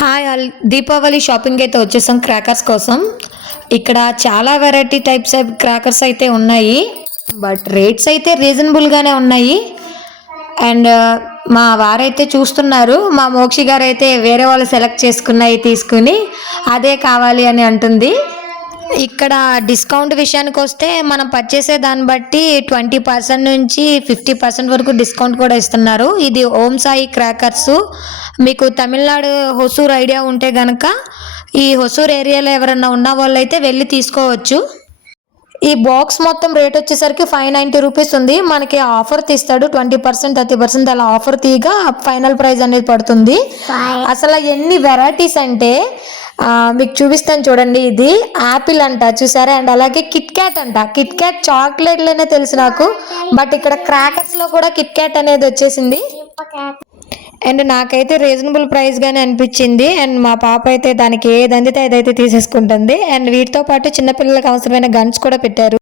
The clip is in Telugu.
హాయ్ ఆల్, దీపావళి షాపింగ్ అయితే వచ్చేసాం క్రాకర్స్ కోసం. ఇక్కడ చాలా వెరైటీ టైప్స్ ఆఫ్ క్రాకర్స్ అయితే ఉన్నాయి, బట్ రేట్స్ అయితే రీజనబుల్గానే ఉన్నాయి. అండ్ మా వారైతే చూస్తున్నారు, మా మోక్షి గారు అయితే వేరే వాళ్ళు సెలెక్ట్ చేసుకున్నాయి తీసుకుని అదే కావాలి అని అంటుంది. ఇక్కడ డిస్కౌంట్ విషయానికి వస్తే మనం పర్చేసే దాన్ని బట్టి 20% నుంచి 50% వరకు డిస్కౌంట్ కూడా ఇస్తున్నారు. ఇది ఓం సాయి క్రాకర్స్. మీకు తమిళనాడు హొసూర్ ఐడియా ఉంటే గనక ఈ హొసూర్ ఏరియాలో ఎవరన్నా ఉన్న వాళ్ళు అయితే వెళ్ళి తీసుకోవచ్చు. ఈ బాక్స్ మొత్తం రేట్ వచ్చేసరికి 590 రూపీస్ ఉంది. మనకి ఆఫర్ తీస్తాడు 20% 30% అలా ఆఫర్ తీయగా ఫైనల్ ప్రైస్ అనేది పడుతుంది. అసలు ఎన్ని వెరైటీస్ అంటే మీకు చూపిస్తాను చూడండి. ఇది యాపిల్ అంట, చూసారా? అండ్ అలాగే కిట్ క్యాట్ అంట. కిట్ క్యాట్ చాక్లెట్లనే తెలుసు నాకు, బట్ ఇక్కడ క్రాకర్స్ లో కూడా కిట్ క్యాట్ అనేది వచ్చేసింది. అండ్ నాకైతే రీజనబుల్ ప్రైస్ గానే అనిపించింది. అండ్ మా పాప అయితే దానికి ఏది అందితే అదైతే తీసేసుకుంటుంది. అండ్ వీటితో పాటు చిన్నపిల్లలకు అవసరమైన గన్స్ కూడా పెట్టారు.